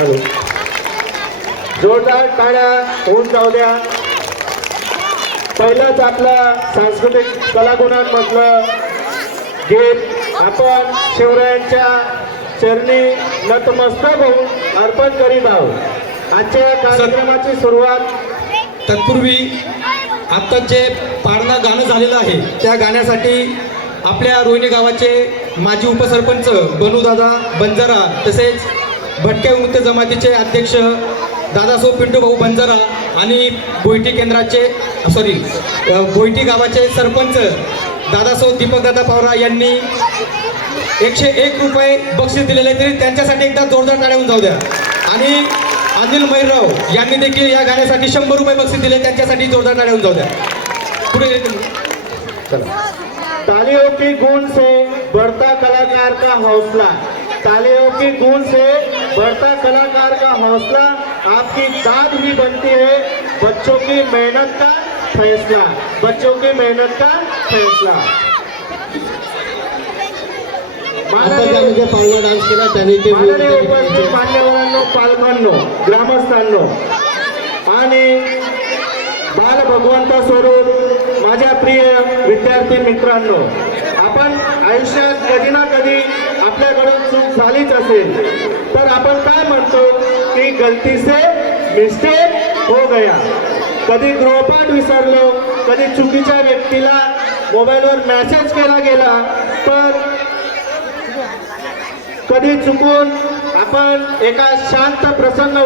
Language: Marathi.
हॅलो, जोरदार टाळ्या होऊन जाऊ द्या. पहिलंच आपलं सांस्कृतिक कलागुणांमधलं गीत आपण शिवरायांच्या चरणी नतमस्तक होऊन अर्पण करीत आहोत. आजच्या कार्यक्रमाची सुरुवात तत्पूर्वी आता जे पारणं गाणं झालेलं आहे त्या गाण्यासाठी आपल्या रोहिणी गावाचे माजी उपसरपंच बनूदादा बंजारा तसेच भटक्या नृत्य जमातीचे अध्यक्ष दादासाहेब पिंटू भाऊ बंजारा आणि भोयटी केंद्राचे भोयटी गावाचे सरपंच दादासाहेब दीपकदादा पवार यांनी 101 रुपये बक्षीस दिलेले तरी त्यांच्यासाठी एकदा जोरदार टाळ्या होऊन जाऊ द्या. आणि अनिल मैरराव यांनी देखील या गाण्यासाठी 100 रुपये बक्षीस दिले, त्यांच्यासाठी जोरदार टाळ्या होऊन जाऊ द्या. पुढे तालियों की गूंज से बढ़ता कलाकार का हौसला, तालियों की गूंज से बढ़ता कलाकार का हौसला, आपकी दाद भी बनती है बच्चों की मेहनत का फैसला, बच्चों की मेहनत का फैसला. डान्स केला त्यांनी ते उपस्थित मान्यवरांनो, पालकांनो, ग्रामस्थांनो आणि बाल भगवंता स्वरूप माझ्या प्रिय विद्यार्थी मित्रांनो, आपण आयुष्यात कधी ना कधी आपल्याकडून चूक झालीच असेल तर आपण काय म्हणतो की गलती से मिस्टेक हो गया. कधी गृहपाठ विसरलो, कधी चुकीच्या व्यक्तीला मोबाईलवर मेसेज केला गेला, तर कधी चुकून आपण एका शांत प्रसन्न